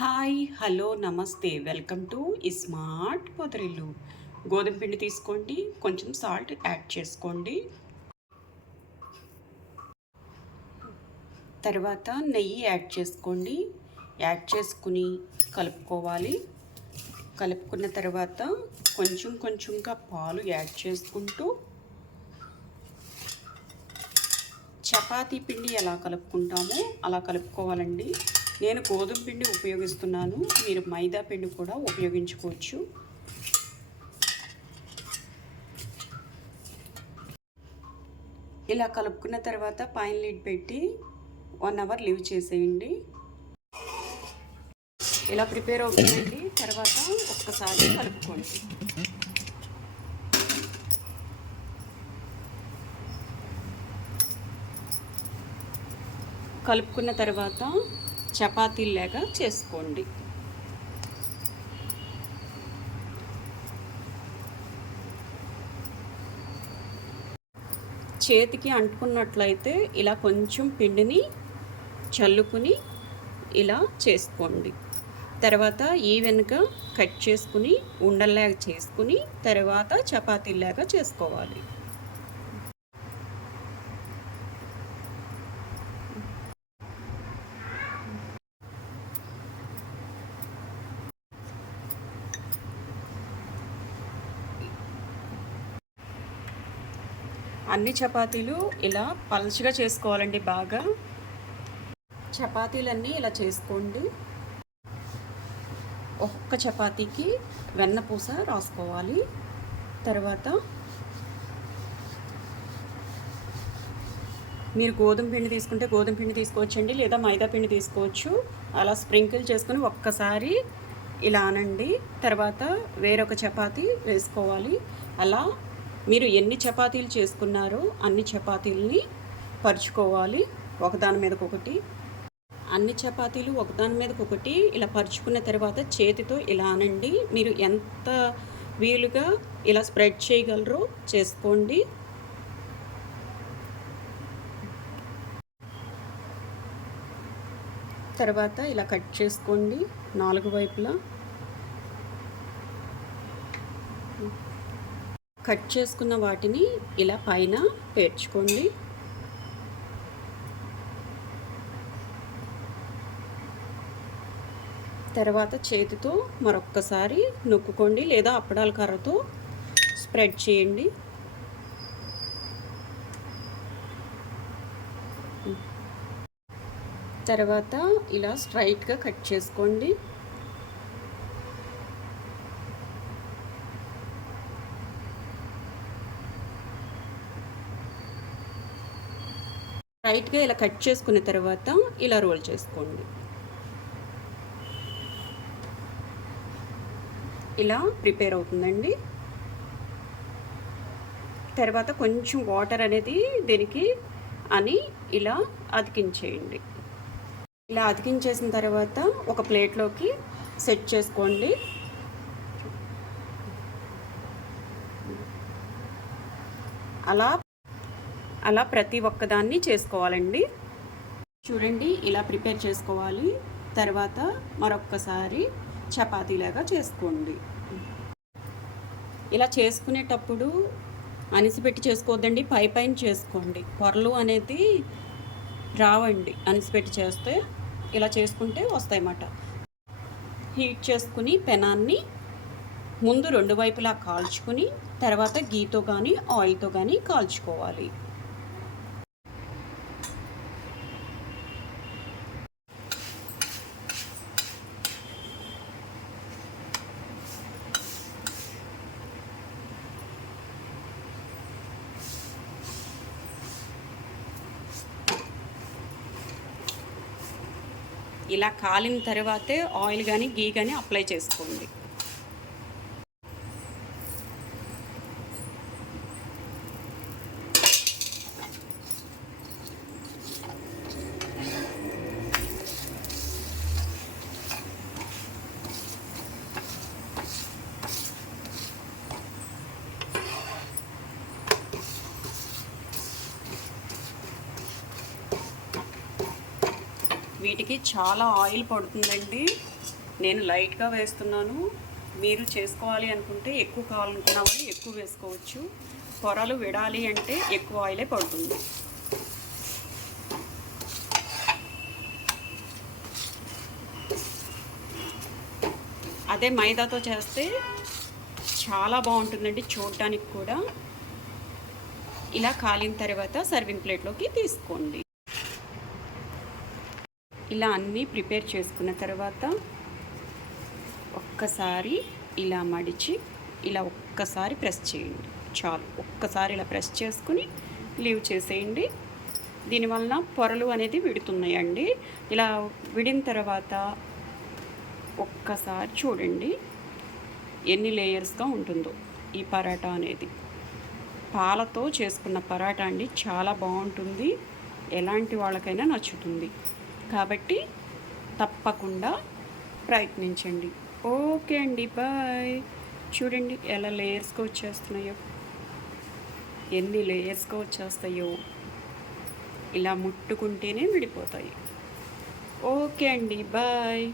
Hi hello namaste. Welcome to smart పొదరిల్లు. గోధుమ పిండి తీసుకోండి కొంచెం సాల్ట్ యాడ్ చేసుకోండి. తర్వాత నెయ్యి యాడ్ చేసుకోండి. యాడ్ చేసుకుని కలుపుకోవాలి. కలుపుకున్న తర్వాత కొంచెం కొంచెంగా పాలు యాడ్ చేసుకుంటూ చపాతీ పిండి ఎలా కలుపుకుంటామో అలా కలుపుకోవాలండి. నేను గోధుమ పిండి ఉపయోగిస్తున్నాను. మీరు మైదా పిండి కూడా ఉపయోగించుకోవచ్చు. ఇలా కలుపుకున్న తర్వాత పైన లీడ్ పెట్టి వన్ అవర్ లీవ్ చేసేయండి. ఇలా ప్రిపేర్ అవుతుందండి. తర్వాత ఒక్కసారి కలుపుకోండి. కలుపుకున్న తర్వాత చపాతీలాగా చేసుకోండి. చేతికి అంటుకున్నట్లయితే ఇలా కొంచెం పిండిని చల్లుకుని ఇలా చేసుకోండి. తర్వాత ఈవెన్గా కట్ చేసుకుని ఉండల్లాగా చేసుకుని తర్వాత చపాతీలాగా చేసుకోవాలి. అన్ని చపాతీలు ఇలా పలచగా చేసుకోవాలండి బాగా. చపాతీలన్నీ ఇలా చేసుకోండి. ఒక్క చపాతీకి వెన్నపూస రాసుకోవాలి. తర్వాత మీరు గోధుమ పిండి తీసుకుంటే గోధుమ పిండి తీసుకోవచ్చండి లేదా మైదా పిండి తీసుకోవచ్చు. అలా స్ప్రింకిల్ చేసుకుని ఒక్కసారి ఇలా అనండి. తర్వాత వేరొక చపాతీ వేసుకోవాలి. అలా మీరు ఎన్ని చపాతీలు చేసుకున్నారో అన్ని చపాతీలని పరుచుకోవాలి. ఒకదాని మీదకి ఒకటి అన్ని చపాతీలు ఒకదాని మీదకి ఒకటి ఇలా పరుచుకున్న తర్వాత చేతితో ఇలా అనండి. మీరు ఎంత వీలుగా ఇలా స్ప్రెడ్ చేయగలరో చేసుకోండి. తర్వాత ఇలా కట్ చేసుకోండి నాలుగు వైపులా. కట్ చేసుకున్న వాటిని ఇలా పైన పేర్చుకోండి. తర్వాత చేతితో మరొక్కసారి నొక్కుకోండి లేదా అప్పడాల కర్రతో స్ప్రెడ్ చేయండి. తర్వాత ఇలా స్ట్రైట్గా కట్ చేసుకోండి. టైట్గా ఇలా కట్ చేసుకున్న తర్వాత ఇలా రోల్ చేసుకోండి. ఇలా ప్రిపేర్ అవుతుందండి. తర్వాత కొంచెం వాటర్ అనేది దీనికి అని ఇలా అతికించేయండి. ఇలా అతికించేసిన తర్వాత ఒక ప్లేట్లోకి సెట్ చేసుకోండి. అలా అలా ప్రతి ఒక్కదాన్ని చేసుకోవాలండి. చూడండి ఇలా ప్రిపేర్ చేసుకోవాలి. తర్వాత మరొక్కసారి చపాతీలాగా చేసుకోండి. ఇలా చేసుకునేటప్పుడు అనిసిపెట్టి చేసుకోవద్దండి పై పైన చేసుకోండి. పొరలు అనేది రావండి అనిసిపెట్టి చేస్తే ఇలా చేసుకుంటే వస్తాయన్నమాట. హీట్ చేసుకుని పెనాన్ని ముందు రెండు వైపులా కాల్చుకుని తర్వాత గీతో కానీ ఆయిల్తో కానీ కాల్చుకోవాలి. ఇలా కాలిన తర్వాతే ఆయిల్ కానీ గీ కానీ అప్లై చేసుకోండి. వీటికి చాలా ఆయిల్ పడుతుందండి. నేను లైట్గా వేస్తున్నాను. మీరు చేసుకోవాలి అనుకుంటే ఎక్కువ కావాలనుకున్న వాళ్ళు ఎక్కువ వేసుకోవచ్చు. పొరలు విడాలి అంటే ఎక్కువ ఆయిలే పడుతుంది. అదే మైదాతో చేస్తే చాలా బాగుంటుందండి చూడటానికి కూడా. ఇలా కాలిన తర్వాత సర్వింగ్ ప్లేట్లోకి తీసుకోండి. ఇలా అన్నీ ప్రిపేర్ చేసుకున్న తర్వాత ఒక్కసారి ఇలా మడిచి ఇలా ఒక్కసారి ప్రెస్ చేయండి. చాలు. ఒక్కసారి ఇలా ప్రెస్ చేసుకుని లీవ్ చేసేయండి. దీనివలన పొరలు అనేది విడుతున్నాయండి. ఇలా విడిన తర్వాత ఒక్కసారి చూడండి ఎన్ని లేయర్స్గా ఉంటుందో ఈ పరాటా అనేది. పాలతో చేసుకున్న పరాటా అండి. చాలా బాగుంటుంది. ఎలాంటి వాళ్ళకైనా నచ్చుతుంది. కాబట్టి తప్పకుండా ప్రయత్నించండి. ఓకే అండి బాయ్. చూడండి ఎలా లేయర్స్గా వచ్చేస్తున్నాయో. ఎన్ని లేయర్స్గా వచ్చేస్తాయో. ఇలా ముట్టుకుంటేనే విడిపోతాయి. ఓకే అండి బాయ్.